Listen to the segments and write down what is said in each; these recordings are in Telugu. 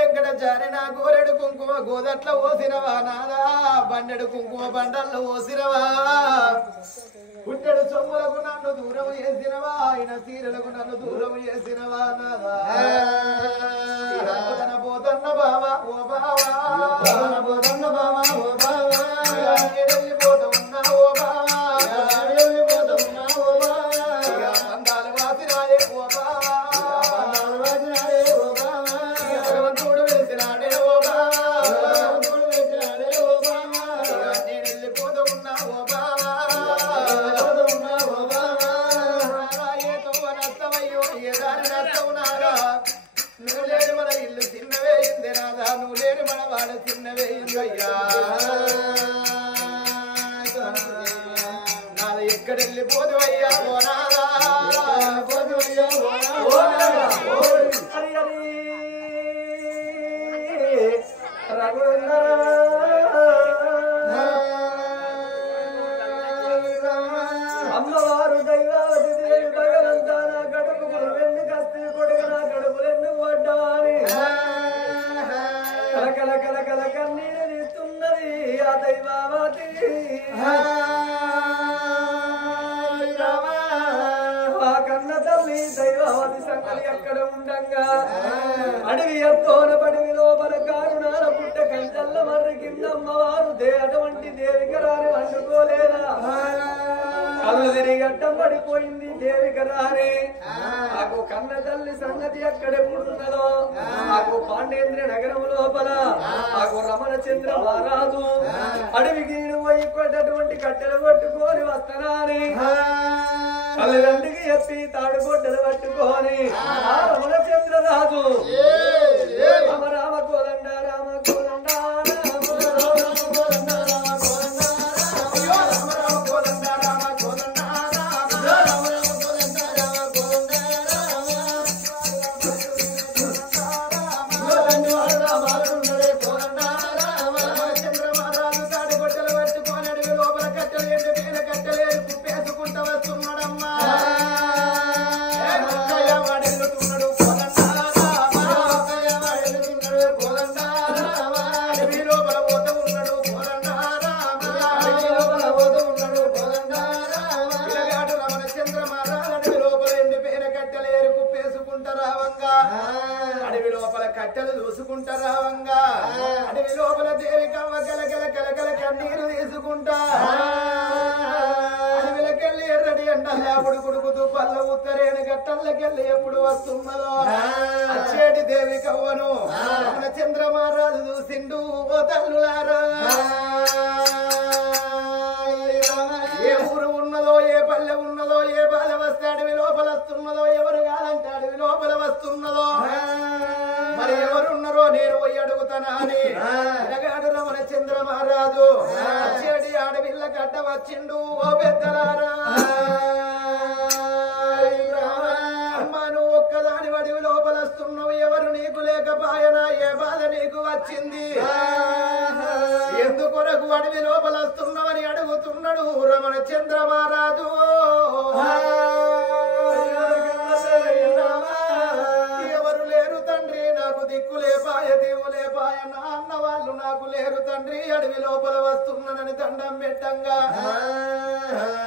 వెంకటచారి నా గోరెడు కుంకుమ గోదట్ల ఓసినవా నాదా బండెడు కుంకుమ బండల్లో ఓసినవా పుట్టెడు సొమ్ములకు నన్ను దూరం చేసినవా ఆయన తీరలకు నన్ను దూరం చేసినవా నాదా పోతన్న బావా ఓ బావా పోతన్న బావా ఓ బావా వెళ్ళిపోతూ ఉన్నా ఓ బావా వెళ్ళిపోతూ ఉన్నా ఓ బావా బంధాలు వాసినాయే ఓ బావా బంధాలు వాసినాయే ఓ బావా భగవంతుడు వెలిసినాడే ఓ బావా భగవంతుడు వెలిసినాడే ఓ బావా నేను వెళ్ళిపోతూ ఉన్నా ఓ బావా వెళ్ళిపోతూ ఉన్నా ఓ బావా ఏ తవ్వ నష్టమయ్యో ఏ దారి నష్టవునారా నువ్వు లేని మన ఇల్లు చిన్నవే ఇంది రాదా నువ్వు లేని మన వాడ చిన్నవే ఇందయ్యా నాది ఎక్కడెళ్ళిపోదు అయ్యా ఓ నాదా పోదు అయ్యా ఓ నాదా హరి హరి అమ్మవారు దైవావతి దేవి భగవంతా నా కడుపులు వెన్ను కత్తి కొడుకు నా కడుపులెన్ను కొట్టాలి కల కల కల కన్నీరు తీస్తున్నది ఆ దైవావతి ఆ కన్న తల్లి దైవావతి సంగతి ఎక్కడ ఉండంగా అడవి ఎత్తోన పడివి లోపల కారుణాల పుట్ట కంచల్ల మర్రి కింద అమ్మవారు అటువంటి దేవిక రాని వండుకోలేదా కళ్ళు తిరిగి అడ్డం పడిపోయింది దేవిక రాని నాకు కన్న తల్లి సంగతి ఎక్కడెప్పుడున్నదో నాకు పాండేంద్ర నగరం లోపల నాకు రమణ చంద్ర మహారాజు అడవికి పోయి కొట్టటువంటి కట్టెలు పట్టుకొని వస్తున్నాని కళ్ళంటికి ఎత్తి తాడుగొడ్డలు పట్టుకొని ఆ రమణ చంద్రరాజు రామ రామ కోదండ రామ కోదండ అడవి లోపల కట్టెలు చూసుకుంటారావంగా అడవి లోపల దేవి కవ్వ కలకల కలకల కన్నీరు తీసుకుంటా అడవిలకెళ్ళి ఎర్రడి ఎండల్లా ఉడుకుడుకుతూ పల్ల ఉత్తరేని గట్టల్లకెళ్ళి ఎప్పుడు వస్తున్నదో అచ్చేటి దేవి కవ్వను మన చంద్రమహారాజు చూసిండు ఓ తల్లులారా ఏ ఊరు ఉన్నదో ఏ పల్లె ఉన్నదో ఏ బాధ వస్తే అడవి లోపల వస్తున్నదో ఎవరు కాదంటే అడవి లోపల వస్తున్నదో మరి ఎవరున్నారో నేను పోయి అడుగుతానా అని ఎనగాడు రమణ చంద్ర మహారాజు చెడి అడవిల్ల కట్ట వచ్చిండు ఓ పెద్దలారా అమ్మా నువ్వు ఒక్కదాని అడవి లోపల వస్తున్నావు ఎవరు నీకు లేకపాయనా ఏ బాధ నీకు వచ్చింది ఎందుకొరకు అడవి లోపల వస్తున్నావని అడుగుతున్నాడు రమణ చంద్ర మహారాజు ఎవరు లేరు తండ్రి నాకు దిక్కులేపాయ దేవులేపాయ నా అన్న వాళ్ళు నాకు లేరు తండ్రి అడవి లోపల వస్తున్నానని దండం పెట్టంగా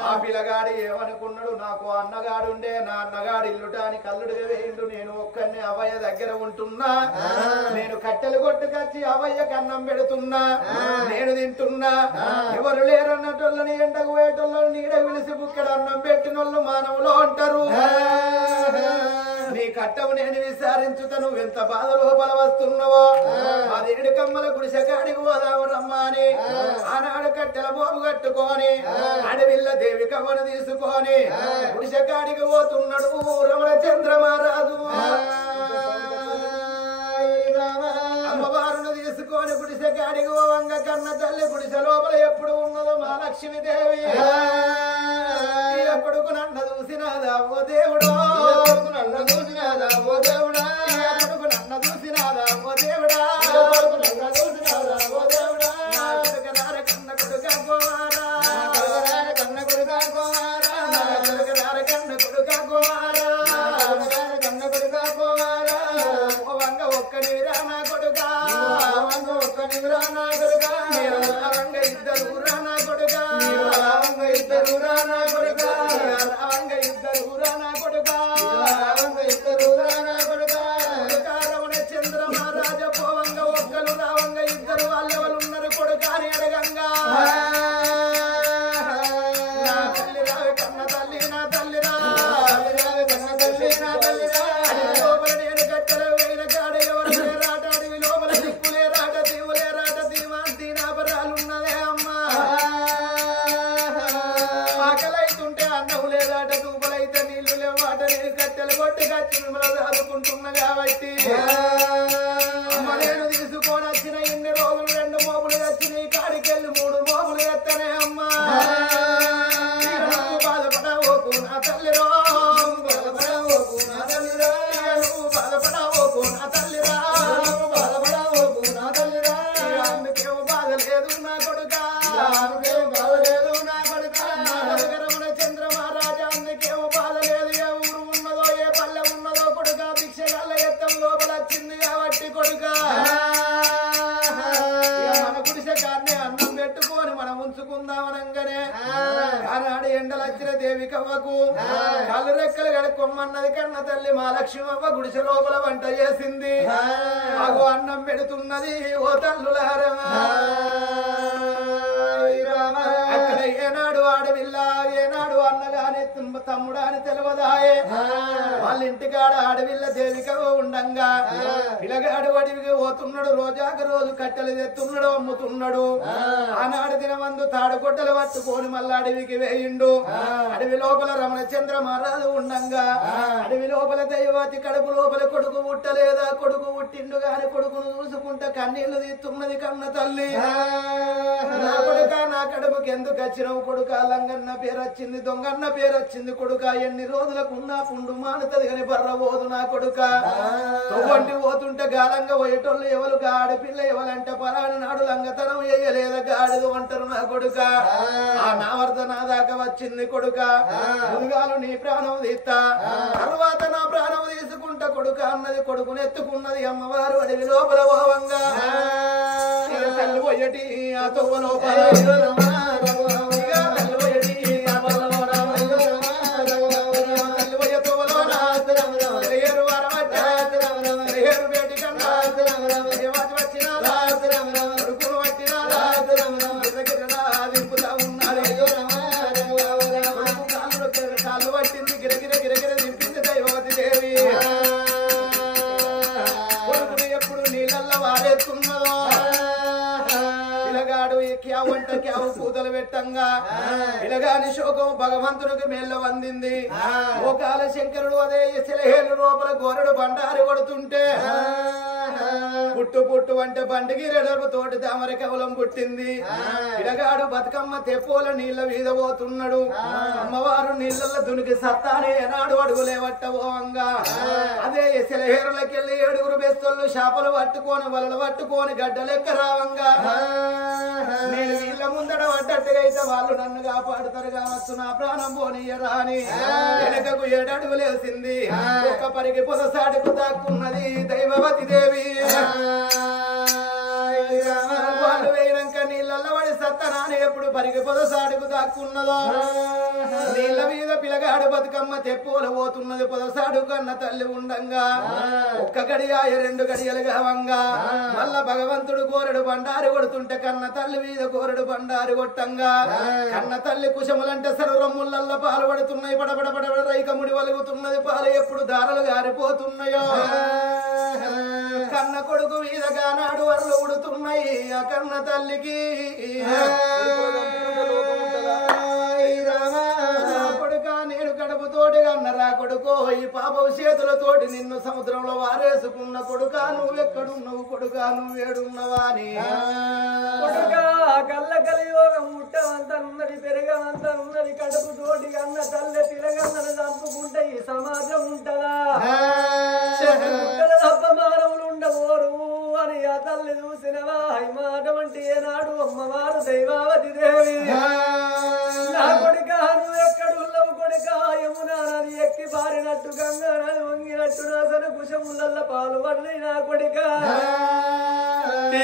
ఆ పిల్లగాడు ఏమనుకున్నాడు నాకు అన్నగాడుండే నా అన్నగాడు ఇల్లుటాని కల్లుడిగా వేయిండు నేను ఒక్కనే అవయ్య దగ్గర ఉంటున్నా నేను కట్టెలు కొట్టుకొచ్చి అవయ్యకి అన్నం పెడుతున్నా నేను తింటున్నా ఎవరు లేరన్నటోళ్ళని ఎండకు పోయేటోళ్ళని నీడ విలిసి బుక్కడ అన్నం పెట్టినోళ్ళు మానవులు అంటారు నీ కట్టవు నేను విచారించుతా నువ్వు ఎంత బాధ లోపల వస్తున్నావో అదేడు కమ్మల గుడిసెకాడికి పోదాము రమ్మని ఆనాడు కట్టెల మోపు కట్టుకొని అడవిల్ల దేవి కమ్మను తీసుకొని గుడిసెకాడికి పోతున్నాడు రమణ చంద్ర మహారాజు అమ్మవారును తీసుకొని గుడిసెకాడికి పోవంగ కన్న తల్లి గుడిసె లోపల ఎప్పుడు ఉన్నదో మా లక్ష్మీదేవి కొడుకు నన్న చూసినాదా ఓ దేవుడో నన్న చూసినాదా ఓ దేవుడా కొడుకు నన్న చూసినాదా ఓ దేవుడా కొడుకు నన్న చూసినాదా ఓ దేవుడా కొడుకరార కన్న కొడుక కుమారా కన్న కొడుక కుమారా కొడుకరార కన్న కొడుక కుమారా కన్న కొడుక కుమారా వంగ ఒక్కడిరా నా కొడుక వచ్చిన దేవి కవ్వకు కళ్ళు రెక్కలు గడుకొమ్మన్నది కన్న తల్లి మా లక్ష్మవ్వ గుడిసె లోపల వంట చేసింది అగో అన్నం పెడుతున్నది ఓ తల్లులారా అక్కడ ఏనాడు ఆడవిల్ల ఏనాడు అన్నగానే తమ్ముడా అని తెలియదాయే వాళ్ళ ఇంటికాడ ఆడవిల్ల దేవిక ఉండంగా పిల్లగాడు అడవికి పోతున్నాడు రోజాక రోజు కట్టెలు తెస్తున్నాడు అమ్ముతున్నాడు ఆనాడు దినమందు తాడుకొట్టలు పట్టుకొని మళ్ళా అడవికి వేయిండు అడవి లోపల రమణచంద్ర మహారాజు ఉండంగా అడవి లోపల దైవతి కడుపు లోపల కొడుకు పుట్టలేదా కొడుకు పుట్టిండు గాని కొడుకును చూసుకుంటా కన్నీళ్లు తీస్తున్నది కన్న తల్లి నా కొడుక నా కడుపుకి ఎందుకు వచ్చినావు కొడుక లంగన్న పేరు వచ్చింది దొంగన్న పేరు వచ్చింది కొడుక ఎన్ని రోజులకున్నా పుండు మానుతది కాని బర్రబోదు నా కొడుక తొవ్వంటి పోతుంటే గాలంగా పోయేటోళ్ళు ఎవరు ఆడపిల్ల ఎవరంటే పరాని నాడు లంగతనం వేయలేదా గాడిదు అంటారు నా కొడుక ఆ నావర్ధ నా దాకా వచ్చింది కొడుక ముందుగాలు నీ ప్రాణం తీస్తా తర్వాత నా ప్రాణం తీసుకుంటా కొడుక అన్నది కొడుకుని ఎత్తుకున్నది అమ్మవారు అడవి లోపల పోవంగా తల్లి పోయటి ఆ తొవ్వ లోపల పూతలు పెట్టంగా ఇలాగాని శోకం భగవంతునికి మేళ్ళ వందింది లోకాల శంకరుడు అదే సెలహేలు లోపల గోరడు బండారి కొడుతుంటే పుట్టు పుట్టు అంటే బండికి రెడపు తోటి తామర కవలం పుట్టింది ఇలాగాడు బతుకమ్మ తెప్పోల నీళ్ళ మీద పోతున్నాడు అమ్మవారు నీళ్ళల్లో దునికి సత్తానే ఏనాడు అడుగులేవట్టబోవంగా అదే సెలహేరులకెళ్ళి 7 బెస్తోళ్ళు చేపలు పట్టుకొని వలలు పట్టుకొని గడ్డలెక్క రావంగా నేను వీళ్ళ ముందడ పడ్డట్టుగా అయితే వాళ్ళు నన్ను కాపాడుతారు కావచ్చు నా ప్రాణం పోనీయరా అని వెనకకు 7 అడుగులేసింది ఒక్క పరికి పొదసాడుకు దాక్కున్నది దైవవతి దేవి వాళ్ళు వేయనాక నీళ్ళల్లో పడి సత్తనాని ఎప్పుడు పరికి పొదసాడుకు దాక్కున్నదో నీళ్ళ మీద పిల్లగాడు బతుకమ్మ తెప్పులు పోతున్నది పొదసాడు కన్న తల్లి ఉండంగా ఒక్క గడియాయ 2 గడియలు కావంగా మళ్ళా భగవంతుడు కోరడు బండారి కొడుతుంటే కన్న తల్లి మీద కోరడు బండారి కొట్టంగా కన్న తల్లి కుశములంటే సర్వరమ్ములల్లో పాలు పడుతున్నాయి పడబడబడ రైకముడి వలుగుతున్నది పాలు ఎప్పుడు దారలు గారిపోతున్నాయో కన్న కొడుకు మీదగా నాడు వరలు ఉడుతున్నాయి ఆ కన్న తల్లికి కొడుక నేను కడుపుతోటి అన్నరా కొడుకో ఈ పాపం చేతులతోటి నిన్ను సముద్రంలో వారేసుకున్న కొడుక నువ్వెక్కడున్నావు కొడుక నువ్వేడున్నవా అని కళ్ళ కలియోగం ముట్టవంతన్నది పెరగవంతన్నది కడుపుతోటి అన్న తల్లె తిరగన్నది చంపుకుంటే ఈ సమాజం ఉంటదా అప్పమానవులు ఉండబోరు అని ఆ తల్లి చూసినవా అటువంటి ఏనాడు అమ్మవారు దైవావతి దేవి నా కొడుక నువ్వు ఎక్కడున్నావు కొడుక యమునా నది ఎక్కి పారినట్టు గంగా నది వంగినట్టు నాసన కుశముల పాలు పడి నా కొడుక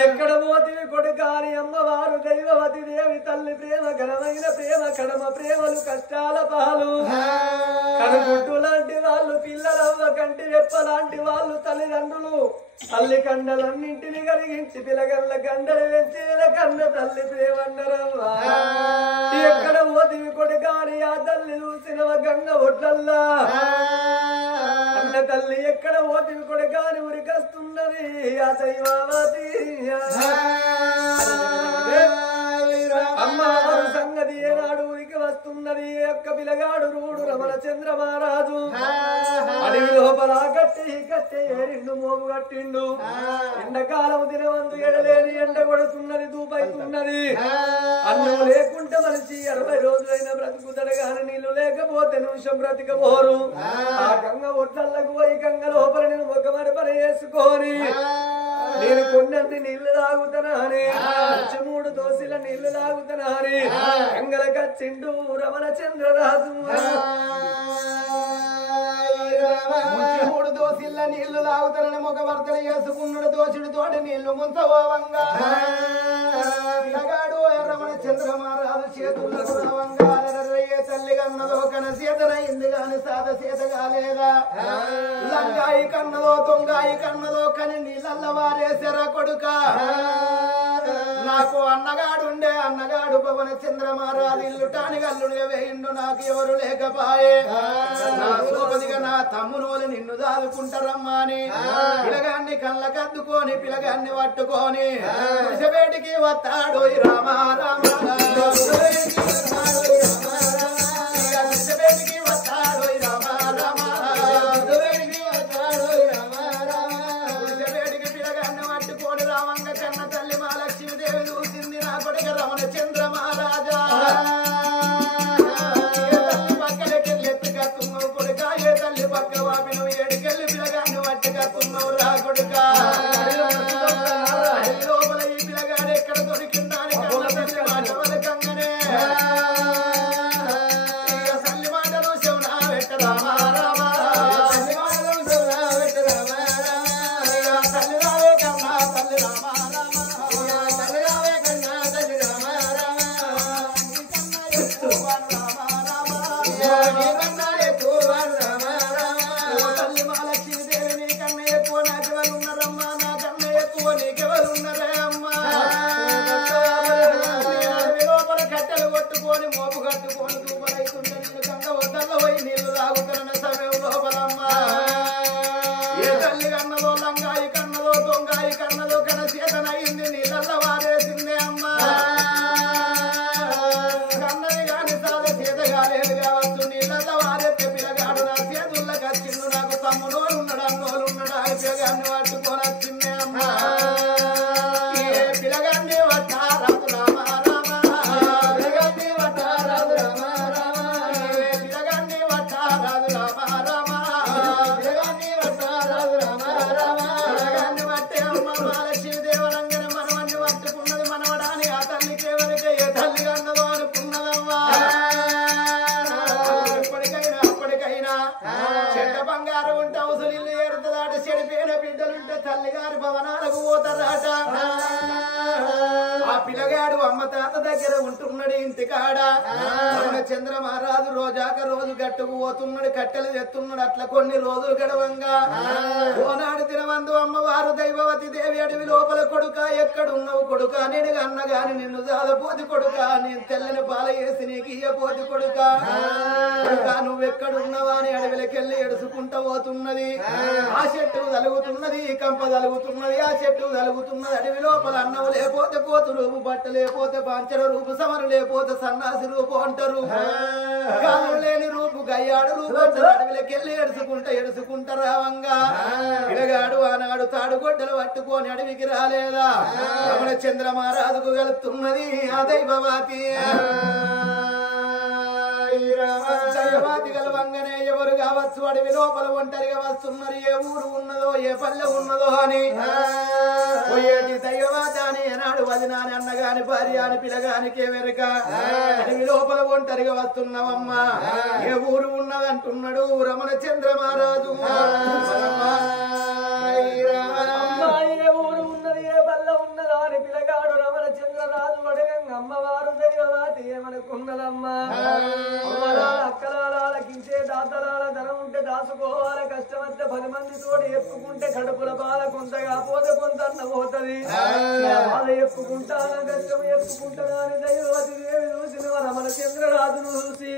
ఎక్కడ పోతివి కొడుక అని అమ్మవారు దైవవతి దేవి తల్లి ప్రేమ ఘనమైన ప్రేమ కడమ ప్రేమలు కష్టాల పాలు కనుగుడ్డు లాంటి వాళ్ళు పిల్లలవ్వ కంటి రెప్ప లాంటి వాళ్ళు తల్లిదండ్రులు తల్లి కండలన్నింటిని కలిగించి పిల్లగల్ల కండలు వెంచి కన్న తల్లి ప్రేమన్నరవ్వా ఎక్కడ పోతివి కొడుకాని ఆ తల్లి చూసిన గంగ ఒడ్లల్లా అన్న తల్లి ఎక్కడ పోతివి కొడుకాని ఉరికస్తున్నది ఆ దైవావతి అమ్మవారు సంగతి ఏనాడు ఊరికి వస్తున్నది యొక్క పిల్లగాడు రూడు రమణ చంద్ర మహారాజు అడవి లోపల కట్టి ఏరిండు మోము కట్టిండు ఎండకాలం దినవంతు ఎడలేని ఎండ కొడుతున్నది దూపైతున్నది అన్నం లేకుంటే మనిషి 60 రోజులైన బ్రతుకుతాడు గాని నీళ్లు లేకపోతే నిమిషం బ్రతికపోరు ఆ గంగ ఒట్లలకు పోయి గంగ లోపల నేను ఒక మరపర వేసుకొని నేను కొన్నన్ని నీళ్లు తాగుతానని 3 దోశల నీళ్లు తాగుతానని గంగల కచ్చిండు రమణ చంద్రరాజు 3 దోశల నీళ్లు తాగుతానని ఒక వర్తన చేసుకున్నాడు దోషుడు తోటి నీళ్లు ముంచవంగా పిల్లగాడు రమణ చంద్ర మహారాజు చేతుల్లో రావంగా తల్లి గన్న గాని సాధ చేత కాలేదా లంగాయి కన్నదో తొంగాయి కన్నదో కని నీళ్ళల్ల వారేసరా కొడుక నాకు అన్నగాడుండే అన్నగాడు పవన చంద్రమారాది ఇల్లుటానికి అల్లుడిగా వేయిండు నాకు ఎవరు లేకపాయే నా సోపదిగా నా తమ్మునోలు నిన్ను దాదుకుంటారమ్మా అని పిలగాన్ని కళ్ళకద్దుకొని పిలగాన్ని పట్టుకొని విషబేటికి వస్తాడు రామా రామా చంద్రమహారాజు రోజాక రోజు గట్టుకు పోతున్నాడు కట్టెలు తెస్తున్నాడు అట్లా కొన్ని రోజులు గడవంగా ఓనాడు తినవందు అమ్మవారు దైవవతి దేవి అడవి లోపల కొడుక ఎక్కడున్నావు కొడుక నేను అన్నగాని నిన్ను జాదపోతి కొడుక నేను తెల్లని పాల వేసి నీకు ఇయ్యపోతి కొడుక నువ్వెక్కడున్నావా అని అడవిలకెళ్ళి ఎడుచుకుంటూ పోతున్నది ఆ చెట్టు తలుగుతున్నది కంప తలుగుతున్నది ఆ చెట్టు తలుగుతున్నది అడవి లోపల అన్నవు లేకపోతే కోతు రూపు బట్ట లేకపోతే పాంచర రూపు సమరు లేకపోతే సన్నాసి రూపు అంటారు కాలు లేని రూపు గయ్యాడు రూపు అడవిలకెళ్ళి ఎడుచుకుంటా రావంగా పిలగాడు ఆనాడు తాడుగొడ్డలు పట్టుకొని అడవికి రాలేదా రమణ చంద్రమహారాజుకు వెళుతున్నది ఆ దైవవాతి దైవవాతి గలవంగానే ఎవరు కావచ్చు అడవి లోపల ఒంటరిగా వస్తున్నారు ఏ ఊరు ఉన్నదో ఏ పల్లె ఉన్నదో అని పోయేటి దైవవాతి అని ఏనాడు వదినాని అన్నగాని భార్య అని పిలగానికే వెనుక అడవి లోపల ఒంటరిగా వస్తున్నావమ్మా ఏ ఊరు ఉన్నదంటున్నాడు రమణ చంద్రమహారాజు ఏ ఊరు ఉన్నది ఏ పల్లె ఉన్నదా అని పిలగాడు రమణ చంద్రరాజు అడగంగా అమ్మవారు దైవవాతి ఏమనుకున్నదమ్మా అక్కలాలకించే దాతలాల ధనం ఉంటే దాచుకోవాలి కష్టమైతే 10 మందితో ఎప్పుకుంటే కడుపుల బాధ కొంతగా పోతే కొంత అన్న పోతుంది బాధ ఎప్పుకుంటాను కష్టం ఎప్పుకుంటాను అని దైవవతి దేవి చూసిన రమణ చంద్రరాజును చూసి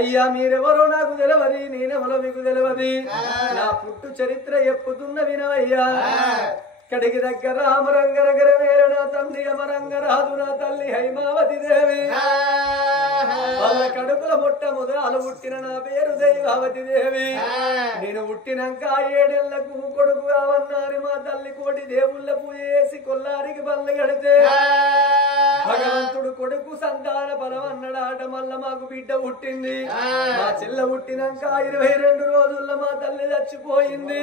అయ్యా మీరెవరో నాకు తెలియదు నేనెవరో మీకు తెలియదు నా పుట్టు చరిత్ర ఎప్పుతున్న వినవయ్యా కడికి దగ్గర అమరంగరగర వేర నా తండ్రి అమరంగరాజు నా తల్లి హైమావతి దేవి వాళ్ళ కడుపుల మొట్టమొదలు పుట్టిన నా పేరు దైవావతి దేవి నేను పుట్టినాక 7 ఏళ్లకు కొడుకు కావన్నాను మా తల్లి కోటి దేవుళ్ళ పూజ చేసి కొల్లారికి బల్ల కడితే భగవంతుడు కొడుకు సంతాన బలం అన్నడాట మళ్ళా మాకు బిడ్డ పుట్టింది మా చెల్ల పుట్టినాక 22 రోజుల్లో మా తల్లి చచ్చిపోయింది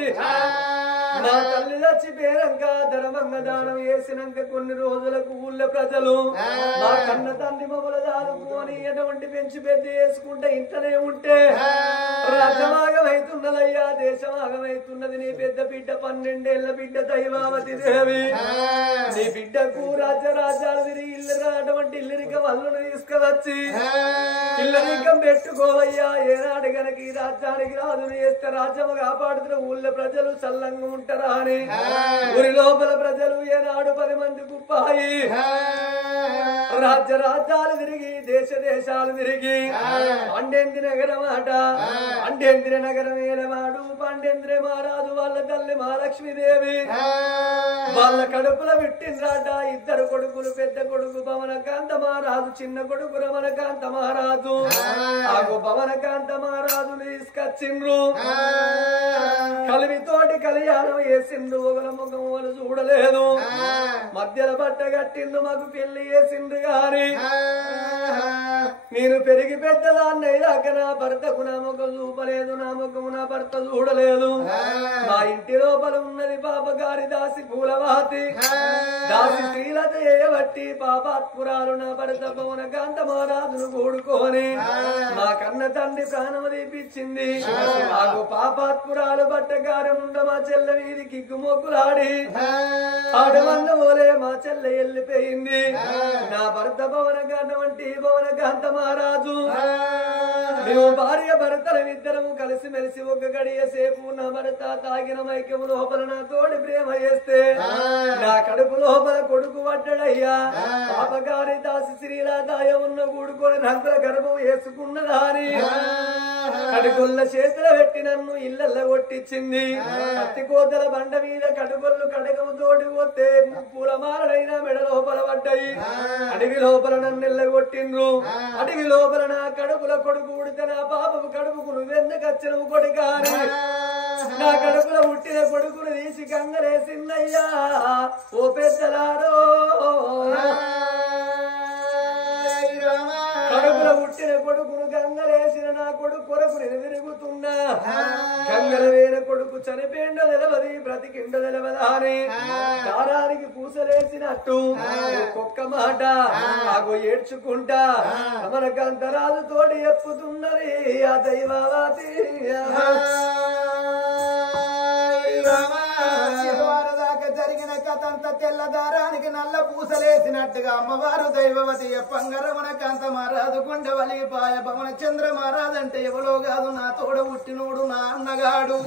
మా తల్లి చచ్చిపోయాక వేసినాక ధర్మంగ దానం వేసినాక కొన్ని రోజులకు ఊళ్ళో ప్రజలు మా కన్న తండ్రి మమ్మల్ని దాదుకొని ఎటువంటి పెంచి పెద్ద వేసుకుంటే ఇంట్లోనే ఉంటే రాజమాగమైతున్నదయ్యా దేశమాగమైతున్నది నీ పెద్ద బిడ్డ 12 ఏళ్ల బిడ్డ దైవావతి దేవి నీ బిడ్డకు రాజ్యాలు తిరిగి అటువంటి ఇల్లరిక వల్లును తీసుకువచ్చి ఇల్లరికం పెట్టుకోవయ్యా ఏనాడు గనక ఈ రాజ్యానికి రాజును చేస్తే రాజ్యము కాపాడుతున్న ఊళ్ళో ప్రజలు చల్లంగా ఉంటారా అని ఊరి లోపల ప్రజలు ఏనాడు 10 మంది గుప్పాయి రాజ్యాలు తిరిగి దేశాలు తిరిగి పండేంద్ర నగరం ఆట పండేంద్ర నగరం ఏలవాడు పండేంద్ర మహారాజు వాళ్ళ తల్లి మహాలక్ష్మీదేవి వాళ్ళ కడుపులో పెట్టిండ్రాట 2 కొడుకులు పెద్ద కొడుకు భవనకాంత మహారాజు చిన్న కొడుకు రమణకాంత మహారాజు ఆగో భవనకాంత మహారాజు తీసుకొచ్చిండ్రు కలివితోటి కళ్యాణం వేసిండ్రు ఒకల ముఖం వాళ్ళు చూడలేదు మధ్యలో బట్ట కట్టిండు మాకు పెళ్లి చేసిండ్రు గాని నేను పెరిగి పెద్దదాన్నయ్యాక నా భర్తకు నా ముఖం చూపలేదు నా ముఖము నా భర్త చూడలేదు మా ఇంటి లోపల ఉన్నది పాపగారి దాసి పూలవాతి దాసి శ్రీలత చేయబట్టి పాపాత్పురాలు నా భర్త పవనకాంత మహారాజును కూడుకొని మా కన్న తండ్రి ప్రాణము తీపిచ్చింది నాకు పాపాత్పురాలు బట్టగారం ఉండ మా చెల్ల వీధి కిక్కుమొక్కులాడి ఆడవన్న పోలే మా చెల్ల వెళ్ళిపోయింది నా భర్త పవనకాంత వంటి పవనకాంత మహారాజు మేము భార్య భర్తలమిద్దరము కలిసి మెలిసి ఒక గడియ సేపు నా భర్త తాగిన మైకము లోపల నా తోడి ప్రేమ చేస్తే నా కడుపు లోపల కొడుకు పడ్డడయ్యా పాపగారి దాసి శ్రీలాదాయ ఉన్న కూడుకొని రంగుల గర్భం వేసుకున్నదాని కడుగొల్ల చేతులు పెట్టి నన్ను ఇళ్ళల్లో కొట్టించింది కత్తి కోతల బండ మీద కడుగొల్లు కడగము తోడి పోతే పూలమాలైనా మెడ లోపల పడ్డాయి అడవి లోపల నన్ను ఇళ్ళగొట్టిండ్రు అడవి లోపల నా కడుపుల కొడుకు ఉడితే నా పాపము కడుపుకు నువ్వెందుకు వచ్చినవు కొడుకాని నా కడుపులో పుట్టిన కొడుకును తీసి కంగలేసిందయ్యా ఓ పెద్దలారో కడుపులో పుట్టిన కొడుకును గంగలేసిన నా కొడుకు కొరకు నేను తిరుగుతున్నా గంగల వేర కొడుకు చనిపోయిండో తెలవది బ్రతికిండో తెలవదా అని దారానికి పూసలేసినట్టు ఒక్కొక్క మాట ఆగో ఏడ్చుకుంటా మనకంతరాలు తోడి ఎప్పుతున్నది ఆ దైవావతి జరిగిన కథ అంతా తెల్లదారానికి నల్ల పూసలేసినట్టుగా అమ్మవారు దైవవతి పంగరమణకాంత మహారాజు కొండ వలిపాయ భవన చంద్ర మహారాజు అంటే ఎవరో కాదు నా తోడ పుట్టినోడు నా అన్నగాడు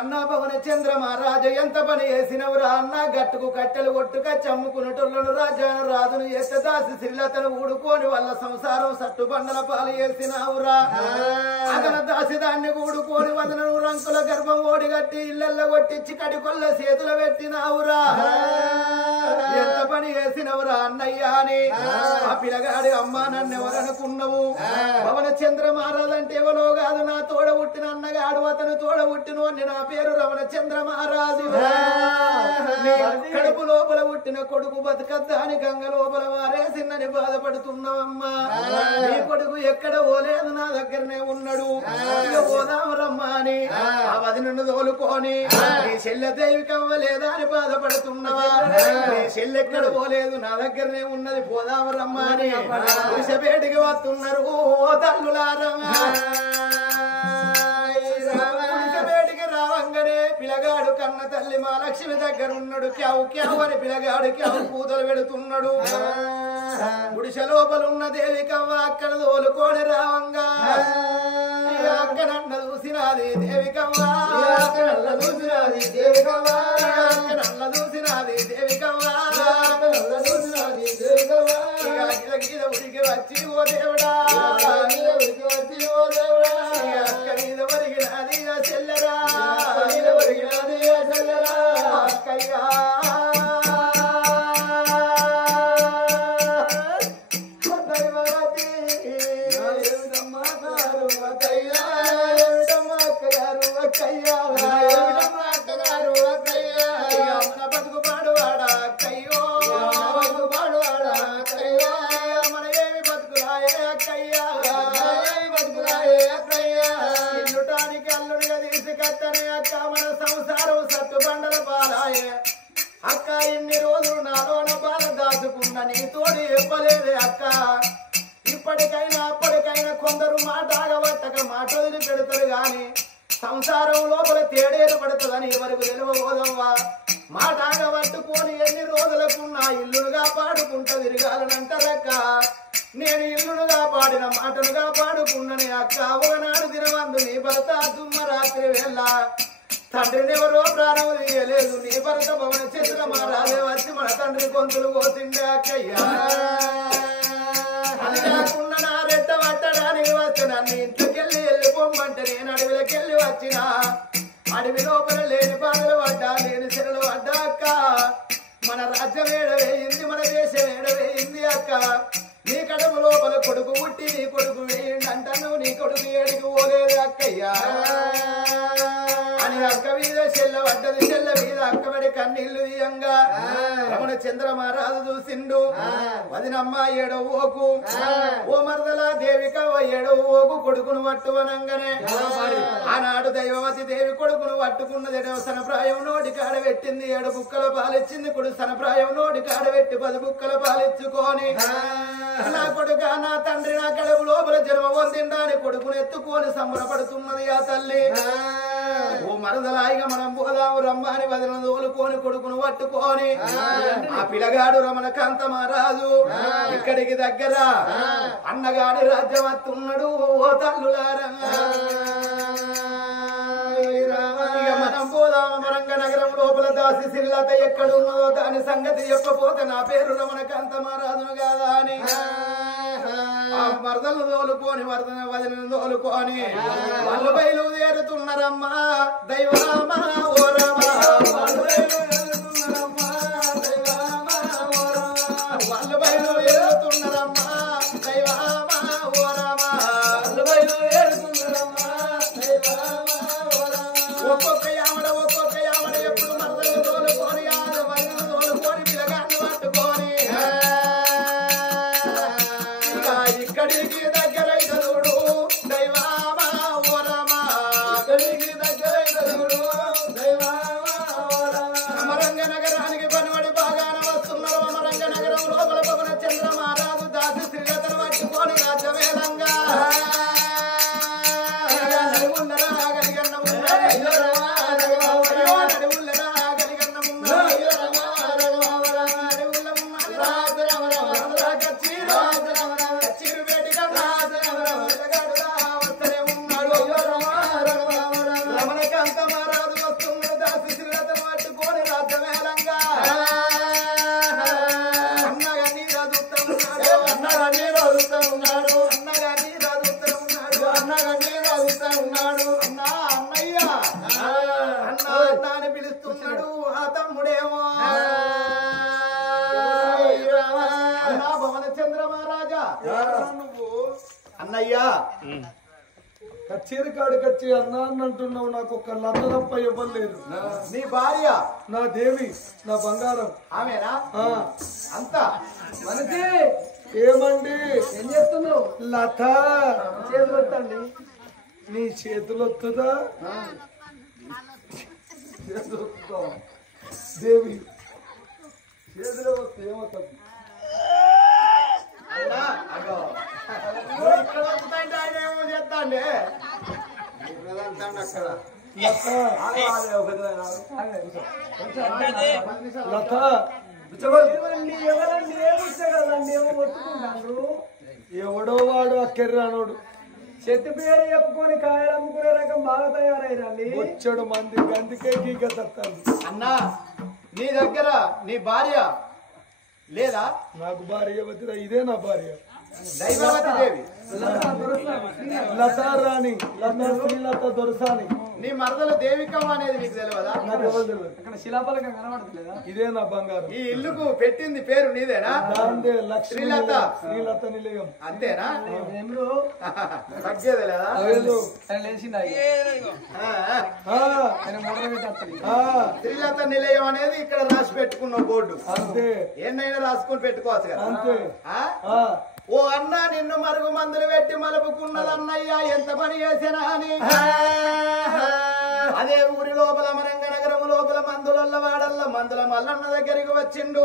అన్న భవన చంద్ర మహారాజు ఎంత పని చేసినవురా అన్న గట్టుకు కట్టెలు కొట్టుక చమ్ముకున్నటోళ్ళను రాజాను రాజును ఎత్త దాసి శ్రీలతను ఊడుకొని వాళ్ళ సంసారం సట్టు బండల పాలు చేసినావురా అతన దాసి దాన్ని ఊడుకొని వదనను రంకుల గర్భం ఓడిగట్టి ఇళ్ళల్లో కొట్టించి కడికొల్ల చేతులు పెట్టినావురా ఎంత పని చేసినవురా అన్నయ్య అని ఆ పిల్లగాడి అమ్మా నన్ను ఎవరనుకున్నావు భవన చంద్ర మహారాజు అంటే ఎవరో కాదు నా తోడ పుట్టిన అన్నగాడు అతను తోడ పుట్టిన నా పేరు రమణ చంద్ర మహారాజు కడుపు లోపల పుట్టిన కొడుకు బతుకద్దా అని గంగ లోపల వారేసిన్నని బాధపడుతున్నావమ్మా నీ కొడుకు ఎక్కడ పోలేదు నా దగ్గరనే ఉన్నాడు పోదామరమ్మా అని ఆ వదినను తోలుకొని నీ చెల్లె దేవికవ్వలేదా అని బాధపడుతున్నావా నీ చెల్లెక్కడ పోలేదు నా దగ్గరనే ఉన్నది పోదామరమ్మా అని పురుషపేటికి వస్తున్నారు ఓ తల్లులారమ్మా రావంగానే పిల్లగాడు కన్న తల్లి మా లక్ష్మి దగ్గర ఉన్నాడు క్యావు క్యావు అని పిల్లగాడు క్యావు పూతలు పెడుతున్నాడు గుడిసె లోపల ఉన్న దేవికవ్వ అక్కడ తోలుకొని రావంగా అక్కడన్న చూసినది దేవికవ్వ చూసినది దేవికవ్వ చూసినది దేవికవ్వ గీత ఉడికి వచ్చి ఓ దేవుడా ఉడికి వచ్చి ఓ దేవుడా అక్క మీద ఒరిగినది చెల్లెరా ఒరిగినది చెల్లెరా అక్కయ్యా బతుకు పాడువాడా అక్కయ్యో మన ఏమి బతుకులాయే అక్క చెప్పాలాయే అక్క ఇన్ని రోజులు నాలోన బాధ దాచుకున్న నీతోడు చెప్పలేదే అక్క ఇప్పటికైనా అప్పటికైనా కొందరు మాట ఆగబట్టక మాట వదిలి పెడతారు గాని సంసారం లోపల తేడేరు పడుతుందని ఎవరికి తెలియబోదవ్వా మాట ఆగబట్టుకొని ఎన్ని రోజులకు నా ఇల్లునుగా పాడుకుంటా తిరగాలనంటారక్క నేను ఇల్లునుగా పాడిన మాటలుగా పాడుకున్నని అక్క ఒకనాడు దినవందు నీ భర్త దుమ్మ రాత్రి వేళ తండ్రినెవరో ప్రాణం తీయలేదు నీ భర్త భవన చిత్ర మారాలే వచ్చి మన తండ్రి గొంతులు కోసిండే అక్కయ్యా అది కాకుండా నా రెట్ట పట్టడానికి వస్తే నన్ను ఇంట్లోకెళ్ళి వెళ్ళిపోమ్మంటే నేను అడవిలోకెళ్ళి వచ్చిన అడవి లోపల లేని బాధలు పడ్డా లేని శిరలు పడ్డా అక్క మన రాజ్యం ఏడవేయింది మన దేశం ఏడవేయింది అక్క నీ కడుపు లోపల కొడుకు పుట్టి నీ కొడుకు వేయండి అంటాను నీ కొడుకు ఏడికి పోలేదు అక్కయ్యా అని అక్క మీద చెల్ల పడ్డది చెల్ల మీద అక్కబడి కన్నీళ్లు తీయంగా రమణ చంద్రమహారాజు చూసిండు వదినమ్మ ఏడో ఓకు ఓ మరదల దేవిక ఏడో ఓకు కొడుకును పట్టువనంగానే ఆనాడు దైవవతి దేవి కొడుకును పట్టుకున్నది సనప్రాయం నోటి కాడ పెట్టింది 7 బుక్కల పాలిచ్చింది కొడు సనప్రాయం నోటి కాడ పెట్టి 10 బుక్కల పాలిచ్చుకొని నా కొడుక నా తండ్రి నా కడుపు లోపల జన్మ పొందిండా అని కొడుకును ఎత్తుకొని సంబరపడుతున్నది ఆ తల్లి ఓ మరదలాయిగా మనం పోదాము రమ్మని వదిన తోలుకొని కొడుకును పట్టుకొని ఆ పిల్లగాడు రమణ కాంత మహారాజు ఇక్కడికి దగ్గర అన్నగాడి రాజ్యం వస్తున్నాడు ఓ తల్లులారా మనం పోదాము మరంగ నగరం లోపల దాసి సిల్లత ఎక్కడున్నదో దాని సంగతి చెప్పపోతే నా పేరు రమణ కాంత మహారాజును కాదా అని మరదలు తోలుకొని వదిన తోలుకొని వాళ్ళు బయలుదేరుతున్నారమ్మా దైవరామా ఓ రామా వాళ్ళు బయలుదేరుతున్నారమ్మా దైవరామా ఓ రామా వాళ్ళు బయలుదేరుతున్నారమ్మా దైవరామా ఓ రామా వాళ్ళు బయలుదేరుతున్నారమ్మా దైవరామా ఓ రామా ఒక్కొక్క యావడ ఎప్పుడు మరదలు తోలుకొని వదిన తోలుకొని పిల్లగాన్ని పట్టుకొని ఇక్కడికి దగ్గరైన చూడు దైవామా ఓ రామా ఇక్కడికి దగ్గరైన చూడు దైవామా ఓ రామా అమరంగ నగరానికి పనివడి బాగాన వస్తున్నారు అమరంగ నగరం లోపల పవన చంద్ర మహారాజు దాసి శ్రీలతను పట్టుకొని రాజ్యమేళంగా నడువుల్లరా గలిగన్న పిలుస్తున్నాడు ఆ తమ్ముడేమో అన్నా భవన చంద్ర మహారాజా నువ్వు అన్నయ్యా కచ్చేరి కాడికొచ్చి అన్నా అని అంటున్నావు నాకు ఒక లత తప్ప ఇవ్వలేదు నీ భార్య నా దేవి నా బంగారం ఆమెనా అంత మనకి ఏమండి ఏం చేస్తున్నావు లత చేతులు వద్దండి నీ చేతులు వస్తుందా దేవి చేతులు వస్తే ఏమవుతుంది ఇక్కడ వస్తుందంటే ఆయన ఏమో చేస్తాండి అక్కడ లత ఎవరండి ఏమొచ్చగలండి ఏమో కొట్టుకుంటాడు ఎవడో వాడు అక్కెర్రానోడు చెట్టు పేరు చెప్పుకొని కాయలు అమ్ముకునే రకం బాగా తయారైరండి వచ్చాడు మంది అందుకే గీక తత్తాను అన్నా నీ దగ్గర నీ భార్య లేదా నాకు భార్య వద్దురా ఇదే నా భార్య దైవవతి దేవి లతారాణి లత శ్రీలత దొరసాని నీ మరదలు దేవికమ్మ అనేది నీకు తెలియదా అక్కడ శిలాపలకం కనబడతలేదా ఇదే నా బంగారం ఈ ఇల్లుకు పెట్టింది పేరు నీదేనా శ్రీలత శ్రీలత నిలయం అంతేనా తగ్గేది లేదా శ్రీలత నిలయం అనేది ఇక్కడ రాసి పెట్టుకున్న బోర్డు అంతే ఎన్నైనా రాసుకొని పెట్టుకోవచ్చు కదా అంతే ఓ అన్న నిన్ను మరుగు మందులు పెట్టి మలుపుకున్నదన్నయ్యా ఎంత పని చేసినా అని అదే ఊరి లోపల మరంగ నగరము లోపల మందులల్ల వాడల్ల మందుల మల్లన్న దగ్గరికి వచ్చిండు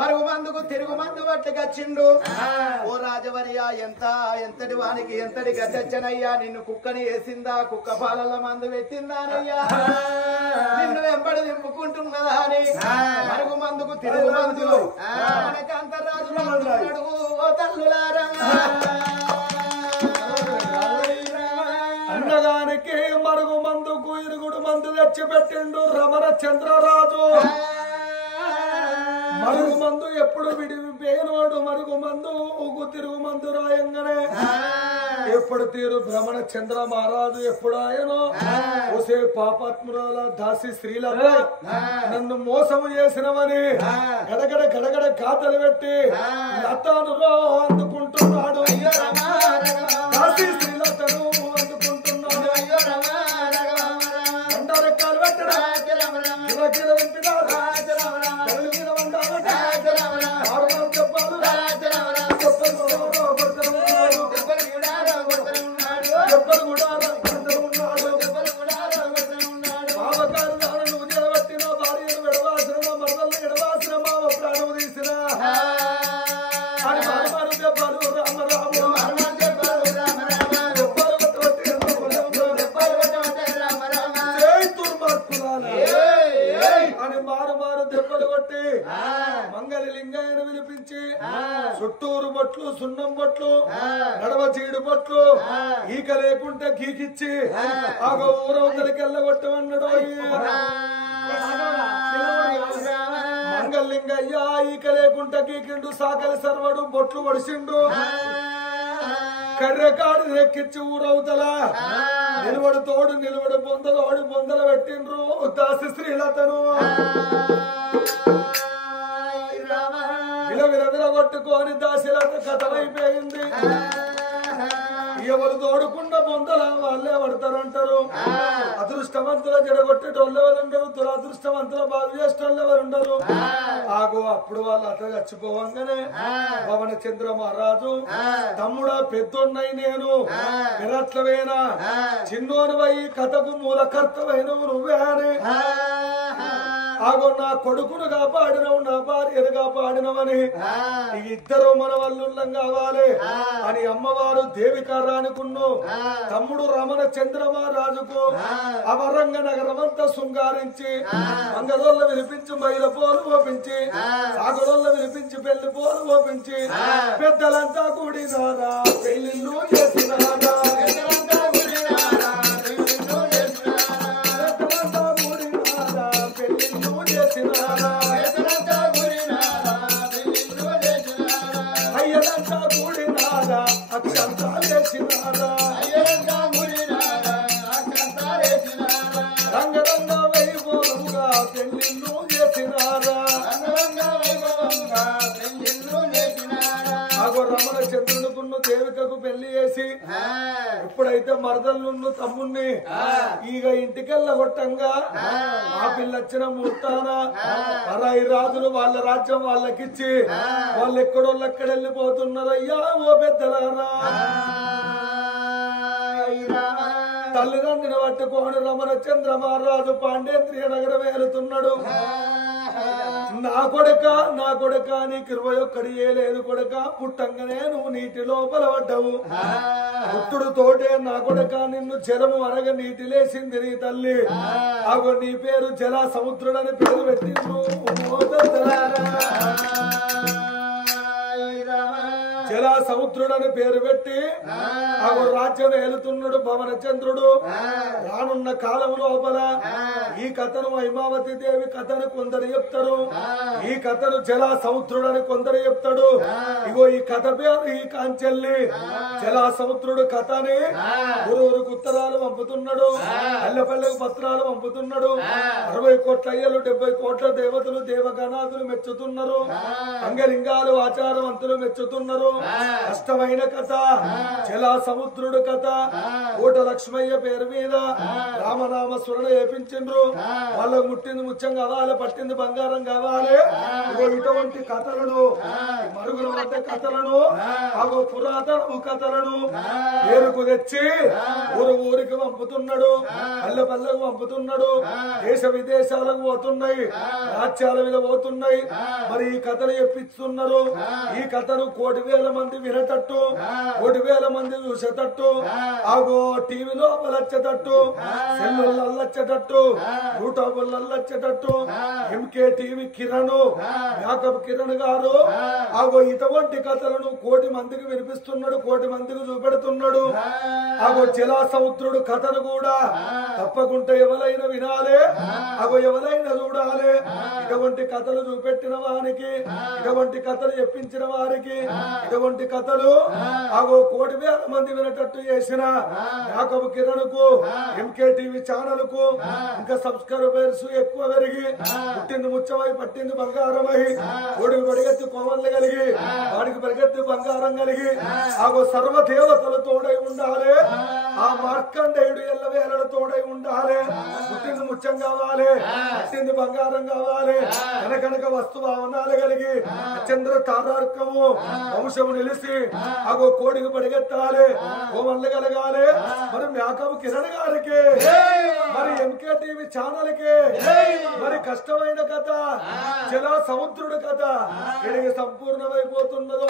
మరుగు మందుకు తిరుగు మందు పట్టుకొచ్చిండు ఓ రాజవర్య ఎంతటి వానికి ఎంతటి గచ్చనయ్యా నిన్ను కుక్కని వేసిందా కుక్క పాలల్ల మందు పెట్టిందానయ్యా నిన్ను వెంబడి నింపుకుంటున్నదా అని మరుగు మందుకు తిరుగు మందు అంతరాజు ఓ తల్లులారా అన్నగానికి మరుగు మందుకు ఇరుగుడు మందు తెచ్చిపెట్టిండు రమణ చంద్రరాజు మరుగు మందు ఎప్పుడు విడిపోయినోడు మరుగు మందు ఊగు తిరుగు మందు రాయంగానే ఎప్పుడు తీరు భ్రమణ చంద్ర మహారాజు ఎప్పుడు ఆయనో ఒసే పాపాత్మురాల దాసి స్త్రీలత నన్ను మోసము చేసినవని గడగడ గడగడ గాథలు పెట్టి లతాను అందుకుంటున్నాడు దాసి స్త్రీలతను అందుకుంటున్నాడు అండరకాలు పెట్టడా కిరకిర వింటున్నాడు చుట్టూరు బొట్లు సున్నం బొట్లు నడవ చీడు బొట్లు ఈక లేకుంటే గీకిచ్చి ఆగ ఊరవతలకి వెళ్ళగొట్టమన్నాడు మంగళలింగయ్య ఈక లేకుంటే గీకిండు సాకలి సర్వడు బొట్లు పొడిసిండు కర్రెకాడు ఎక్కించి ఊరవుతల నిలబడు తోడు నిలబడు బొందలోడు బొందలు పెట్టిండ్రు దాసి స్త్రీలతను విరగొట్టుకొని దాసిలత కథమైపోయింది ఎవరు తోడుకుండా బొందల వాళ్ళే పడతారంటారు అదృష్టవంతుల జడగొట్టేటోళ్ళు ఎవరుండరు దురదృష్టవంతుల బాగు చేసేటోళ్ళు ఎవరుండరు ఆగో అప్పుడు వాళ్ళు అట్లా చచ్చిపోవంగానే పవన చంద్ర మహారాజు తమ్ముడా పెద్దోన్నై నేను విరట్లవేనా చిన్నోనివై కథకు మూలకర్తవైన నువ్వే అని ఆగో నా కొడుకును కాపాడినవు నా భార్యను కాపాడినవని ఇద్దరు మన వల్లుళ్ళం కావాలి అని అమ్మవారు దేవికారానికున్ను తమ్ముడు రమణ చంద్రమహారాజుకు అవరంగ నగరమంతా శృంగారించి మంగళోళ్ళ వినిపించి మైలపోలు ఓపించి సాగులోళ్ళ వినిపించి పెళ్లి పోలు ఓపించి పెద్దలంతా కూడినారా పెళ్లిళ్ళు చేసినారా అయ్యలంతా కూడినారా అక్షంతా వేసినారా రంగరంగ వైభవంగా పెళ్లిళ్ళు చేసినారా ఆగో రమణ చంద్రుడుకున్ను దేవికకు పెళ్లి చేసి ఎప్పుడైతే మరదలు తమ్ముణ్ణి ఈగ ఇంటికెళ్ళగొట్టంగా ఆ పిల్లొచ్చిన ముహూర్తాన పరాయి రాజులు వాళ్ళ రాజ్యం వాళ్ళకిచ్చి వాళ్ళు ఎక్కడోళ్ళు ఎక్కడ వెళ్ళిపోతున్నారయ్యా ఓ పెద్దలారా తల్లిదండ్రుని పట్టుకోని రమణ చంద్ర మహారాజు పాండేంద్రియ నగరం వెళుతున్నాడు నా కొడుక నీకు 21 ఏలేదు కొడుక పుట్టంగానే నువ్వు నీటి లోపల పడ్డావు పుట్టుడు తోటే నా కొడుక నిన్ను జలము అనగ నీటి లేసింది నీ తల్లి అగో నీ పేరు జల సముద్రుడని పేరు పెట్టిండు జల సముద్రుడని పేరు పెట్టి అగో రాజ్యం ఏలుతున్నాడు భవన చంద్రుడు రానున్న కాలం లోపల ఈ కథను హైమావతి దేవి కథను కొందరు చెప్తారు ఈ కథను జల సముద్రుడని కొందరు చెప్తాడు ఇగో ఈ కథ పేరు ఈ కాంచెల్లి జల సముద్రుడు కథని ఊరూరుకు ఉత్తరాలు పంపుతున్నాడు అల్లపల్లెకు పత్రాలు పంపుతున్నాడు 60 కోట్ల అయ్యలు 70 కోట్ల దేవతలు దేవగణాదులు మెచ్చుతున్నారు అంగలింగాలు ఆచారవంతులు మెచ్చుతున్నారు కష్టమైన కథ జలా సముద్రుడు కథ కోట లక్ష్మయ్య పేరు మీద రామనామ స్మరణ చేపించిండ్రు వాళ్ళకు ముట్టింది ముత్యం కావాలి పట్టింది బంగారం కావాలి ఇటువంటి కథలను మరుగుల మధ్య కథలను అగో పురాతన కథలను పేరుకు తెచ్చి ఊరికి పంపుతున్నాడు పల్లె పల్లెకు పంపుతున్నాడు దేశ విదేశాలకు పోతున్నాయి రాజ్యాల మీద పోతున్నాయి మరి ఈ కథలు చెప్పిస్తున్నారు ఈ కథను 1,000,000 మంది వినేటట్టు 1,000,000 మంది చూసేటట్టు ఆగో టీవీలో వచ్చేటట్టు సెల్లుల్లో వచ్చేటట్టు యూట్యూబ్లో వచ్చేటట్టు MK TV Kiran makeup Kiran garu ఆగో ఇటువంటి కథలను 1,000,000 మందికి వినిపిస్తున్నాడు 1,000,000 మందికి చూపెడుతున్నాడు ఆగో జలా సముద్రుడు కథను కూడా తప్పకుండా ఎవరైనా వినాలి అగో ఎవరైనా చూడాలి ఇటువంటి కథలు చూపెట్టిన వారికి ఇటువంటి కథలు చెప్పించిన వారికి ఇటువంటి కథలు ఆగో 1,000,000 మంది వినేటట్టు చేసిన మేకప్ కిరణ్ కు ఎంకే టీవీ ఛానల్ కు ఇంకా సబ్స్క్రైబర్స్ ఎక్కువ పెరిగి పుట్టింది ముచ్చమై పట్టింది బంగారమై ఓడికి పరిగెత్తి కోమలు కలిగి వాడికి పరిగెత్తి బంగారం కలిగి ఆగో సర్వదేవతలు తోడై ఉండాలి ఆ మార్కండేయుడు ఎల్లవేళ తోడై ఉండాలి పుట్టింది ముత్యం కావాలి పట్టింది బంగారం కావాలి కనకనక వస్తు భావనాలు కలిగి చంద్ర తారార్కము వంశము నిలిసి ఆగో కోడికి పరిగెత్తాలి కోమలు కలగాలి మరి మేకప్ కిరణ్ గారికి మరి ఎంకే టీవీ ఛానల్ కి మరి కష్టమైన కథ జల సముద్రుడు కథ ఇడికి సంపూర్ణమైపోతున్నదో